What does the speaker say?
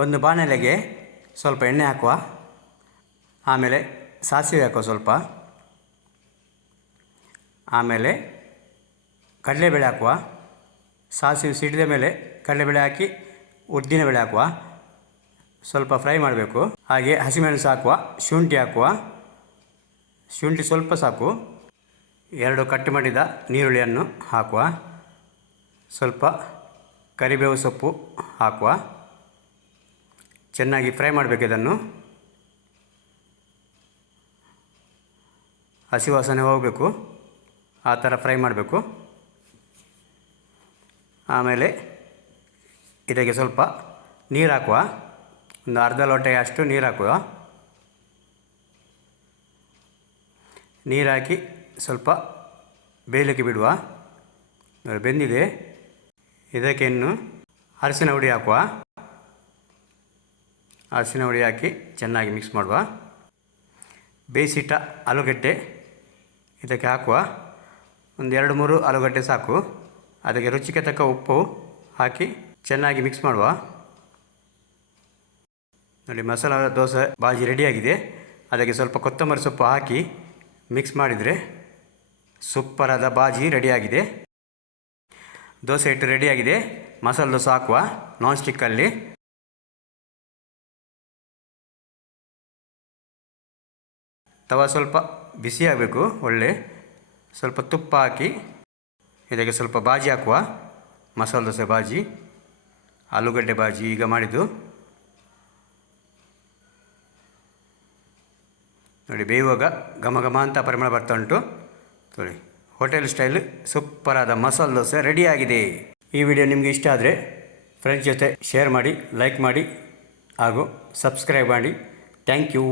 ಒಂದು ಬಾಣಲೆಗೆ ಸ್ವಲ್ಪ ಎಣ್ಣೆ ಹಾಕುವ. ಆಮೇಲೆ ಸಾಸಿವೆ ಹಾಕುವ ಸ್ವಲ್ಪ. ಆಮೇಲೆ ಕಡಲೆಬೇಳೆ ಹಾಕುವ. ಸಾಸಿವೆ ಸಿಡಿದ ಮೇಲೆ ಕಡಲೆಬೇಳೆ ಹಾಕಿ ಉದ್ದಿನಬೇಳೆ ಹಾಕುವ. ಸ್ವಲ್ಪ ಫ್ರೈ ಮಾಡಬೇಕು. ಹಾಗೆ ಹಸಿಮೆಣಸು ಹಾಕುವ. ಶುಂಠಿ ಹಾಕುವ. ಶುಂಠಿ ಸ್ವಲ್ಪ ಸಾಕು. 2 ಕಟ್ ಮಾಡಿದ ಈರುಳ್ಳಿಯನ್ನು ಹಾಕುವ. ಸ್ವಲ್ಪ ಕರಿಬೇವು ಸೊಪ್ಪು ಹಾಕುವ. ಚೆನ್ನಾಗಿ ಫ್ರೈ ಮಾಡಬೇಕು. ಇದನ್ನು ಹಸಿ ವಾಸನೆ ಹೋಗಬೇಕು, ಆ ಥರ ಫ್ರೈ ಮಾಡಬೇಕು. ಆಮೇಲೆ ಇದಕ್ಕೆ ಸ್ವಲ್ಪ ನೀರು ಹಾಕುವ. ಒಂದು ಅರ್ಧ ಲೋಟೆಯಷ್ಟು ನೀರು ಹಾಕುವ. ನೀರು ಹಾಕಿ ಸ್ವಲ್ಪ ಬೇಯಲಿಕ್ಕೆ ಬಿಡುವ. ಬೆಂದಿದೆ. ಇದಕ್ಕೆ ಇನ್ನು ಅರಿಶಿನ ಹುಡಿ ಹಾಕುವ. ಅರಿಶಿನ ಹುಡಿ ಹಾಕಿ ಚೆನ್ನಾಗಿ ಮಿಕ್ಸ್ ಮಾಡುವ. ಬೇಯಿಸಿಟ್ಟ ಆಲೂಗಡ್ಡೆ ಇದಕ್ಕೆ ಹಾಕುವ. ಒಂದು 2-3 ಆಲೂಗಡ್ಡೆ ಸಾಕು. ಅದಕ್ಕೆ ರುಚಿಗೆ ತಕ್ಕ ಉಪ್ಪು ಹಾಕಿ ಚೆನ್ನಾಗಿ ಮಿಕ್ಸ್ ಮಾಡುವ. ನೋಡಿ, ಮಸಾಲ ದೋಸೆ ಬಾಜಿ ರೆಡಿಯಾಗಿದೆ. ಅದಕ್ಕೆ ಸ್ವಲ್ಪ ಕೊತ್ತಂಬರಿ ಸೊಪ್ಪು ಹಾಕಿ ಮಿಕ್ಸ್ ಮಾಡಿದರೆ ಸೂಪರಾದ ಬಾಜಿ ರೆಡಿಯಾಗಿದೆ. ದೋಸೆ ಹಿಟ್ಟು ರೆಡಿಯಾಗಿದೆ. ಮಸಾಲೆ ದೋಸೆ ಹಾಕುವ ನಾನ್ ಸ್ಟಿಕ್ಕಲ್ಲಿ. ತವ ಸ್ವಲ್ಪ ಬಿಸಿ ಆಗಬೇಕು. ಸ್ವಲ್ಪ ತುಪ್ಪ ಹಾಕಿ ಇದಕ್ಕೆ ಸ್ವಲ್ಪ ಬಾಜಿ ಹಾಕುವ. ಮಸಾಲೆ ದೋಸೆ ಬಾಜಿ, ಆಲೂಗಡ್ಡೆ ಬಾಜಿ ಈಗ ಮಾಡಿದ್ದು. ನೋಡಿ, ಬೇಯುವಾಗ ಘಮ ಘಮ ಅಂತ ಪರಿಮಳ ಬರ್ತಾ ಉಂಟು. ನೋಡಿ, ಹೋಟೆಲ್ ಸ್ಟೈಲ್ ಸೂಪರಾದ ಮಸಾಲೆ ದೋಸೆ ರೆಡಿಯಾಗಿದೆ. ಈ ವಿಡಿಯೋ ನಿಮಗೆ ಇಷ್ಟ ಆದರೆ ಫ್ರೆಂಡ್ಸ್ ಜೊತೆ ಶೇರ್ ಮಾಡಿ, ಲೈಕ್ ಮಾಡಿ ಹಾಗೂ ಸಬ್ಸ್ಕ್ರೈಬ್ ಮಾಡಿ. Thank you.